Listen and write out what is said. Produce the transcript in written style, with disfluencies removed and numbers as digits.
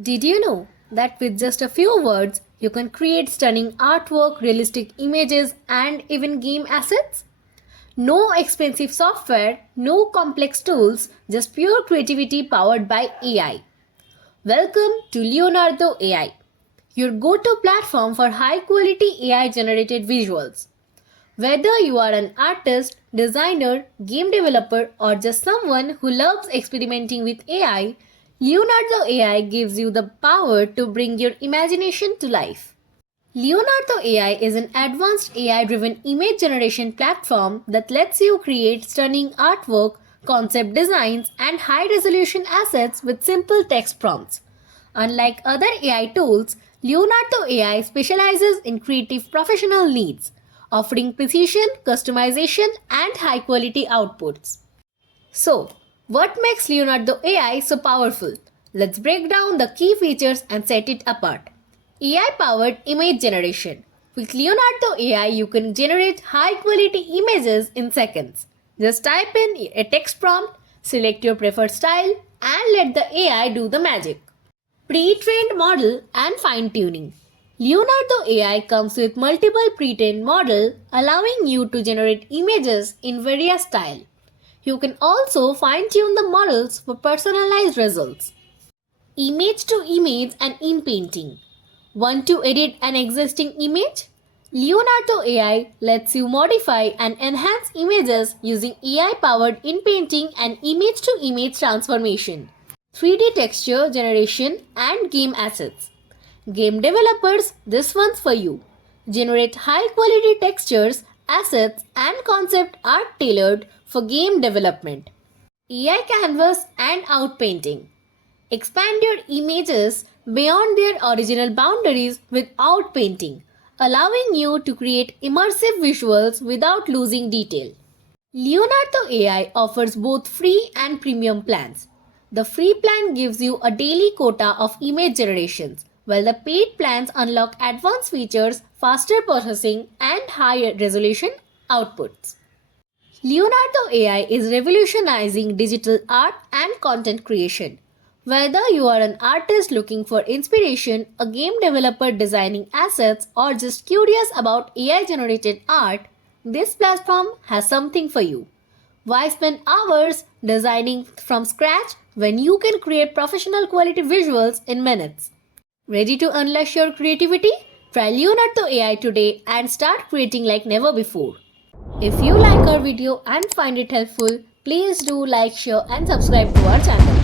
Did you know that with just a few words, you can create stunning artwork, realistic images, and even game assets? No expensive software, no complex tools, just pure creativity powered by AI. Welcome to Leonardo AI, your go-to platform for high-quality AI generated visuals. Whether you are an artist, designer, game developer, or just someone who loves experimenting with AI, Leonardo AI gives you the power to bring your imagination to life. Leonardo AI is an advanced AI driven image generation platform that lets you create stunning artwork, concept designs, and high resolution assets with simple text prompts. Unlike other AI tools, Leonardo AI specializes in creative professional needs, offering precision, customization, and high quality outputs. So, what makes Leonardo AI so powerful? Let's break down the key features and set it apart. AI powered image generation. With Leonardo AI, you can generate high quality images in seconds. Just type in a text prompt, select your preferred style, and let the AI do the magic. Pre-trained model and fine-tuning. Leonardo AI comes with multiple pre-trained models allowing you to generate images in various styles. You can also fine-tune the models for personalized results. Image to image and in-painting. Want to edit an existing image? Leonardo AI lets you modify and enhance images using AI-powered in-painting and image-to-image transformation, 3D texture generation, and game assets. Game developers, this one's for you. Generate high-quality textures, assets, and concept art tailored for game development. AI canvas and outpainting. Expand your images beyond their original boundaries with outpainting, allowing you to create immersive visuals without losing detail. Leonardo AI offers both free and premium plans. The free plan gives you a daily quota of image generations, while the paid plans unlock advanced features, faster processing, and higher resolution outputs. Leonardo AI is revolutionizing digital art and content creation. Whether you are an artist looking for inspiration, a game developer designing assets, or just curious about AI generated art, this platform has something for you. Why spend hours designing from scratch when you can create professional quality visuals in minutes? Ready to unleash your creativity? Try Leonardo AI today and start creating like never before. If you like our video and find it helpful, please do like, share, and subscribe to our channel.